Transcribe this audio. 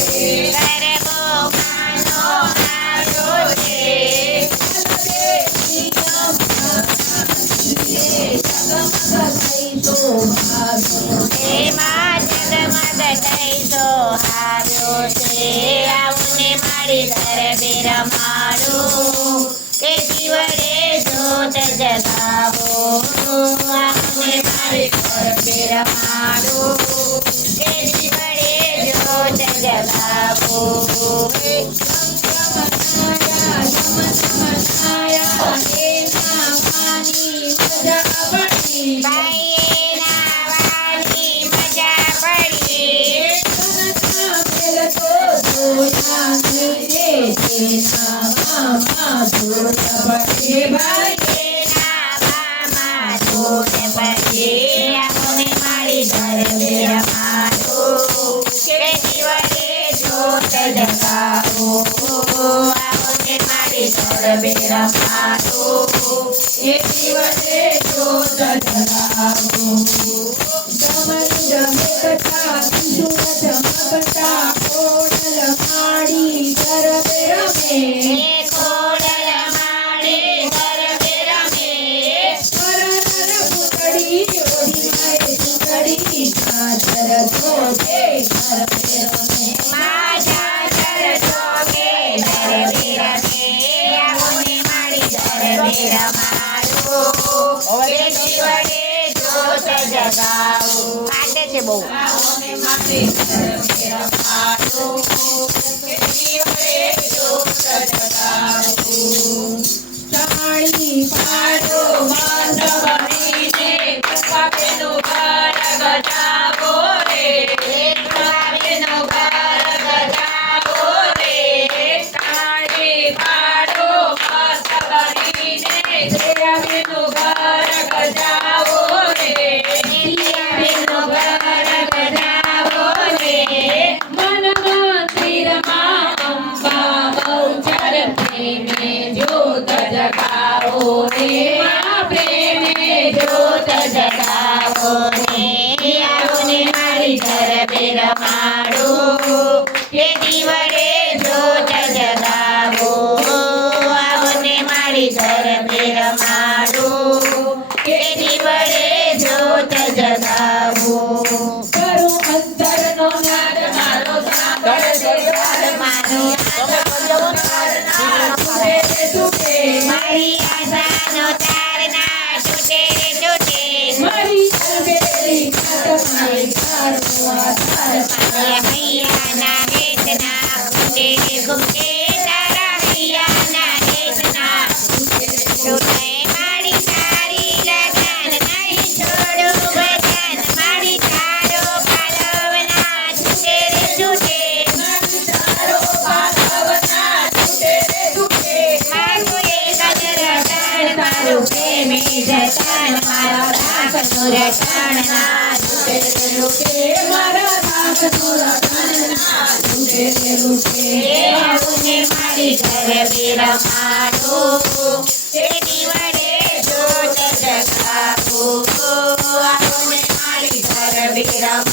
ગરબો માનો આવ્યો છે એમાં જગમગ થઈ સોહાવ્યો છે આવું ને મારી ગરબે રમાડું કે જીવડે જોત જગાવો આવું ને મારી ગરબે રમાડું કે જીવડે જોત જગાવો કાઢે છે બહુ તાળી પાડો માંડ બનીને કૃપાબેનો ઘર ગજાવો રે કૃપાબેનો ઘર ગજાવો રે તાળી પાડો મસ્ત બનીને દયાબેનો ઘર ગજાવો રે દયાબેનો ઘર ગજાવો રે મન મંદિરમાં અંબા બહુચર પ્રેમે જ્યોત જગાવો રે પ્રેમે જ્યોત જગાવો રે આવો ને મારી ગરબે રમાડો કે દીવડે જ્યોત જગાવો આવો ને મારી ગરબે રમાડો કે દીવડે જ્યોત જગાવો કરું અંતરનો નાદ મારો સાંભળ મારો મારી આશાનો તાર ના તૂટે તૂટે મારી અલબેલી મારી તારો આધાર હૈયાના હેતના ઘૂંટે ઘૂંટે તારા હૈયાના હેતના તૂટે મારી તારી લગન નહીં છોડું ભજન મારી તારો પાલવના છૂટે રે છૂટે મારી તારો પાલવના છૂટે રે છૂટે મારું એક જ રટણ મારું પ્રેમી જતન મારો દાસનું રટણ ના છૂટે રે છૂટે મારા દાસનું રટણ ના છૂટે રે છૂટે આવું ને મારી ગરબે રમાડું કે દીવડે જોત જગાવો આવું ને મારી ગરબે રમાડું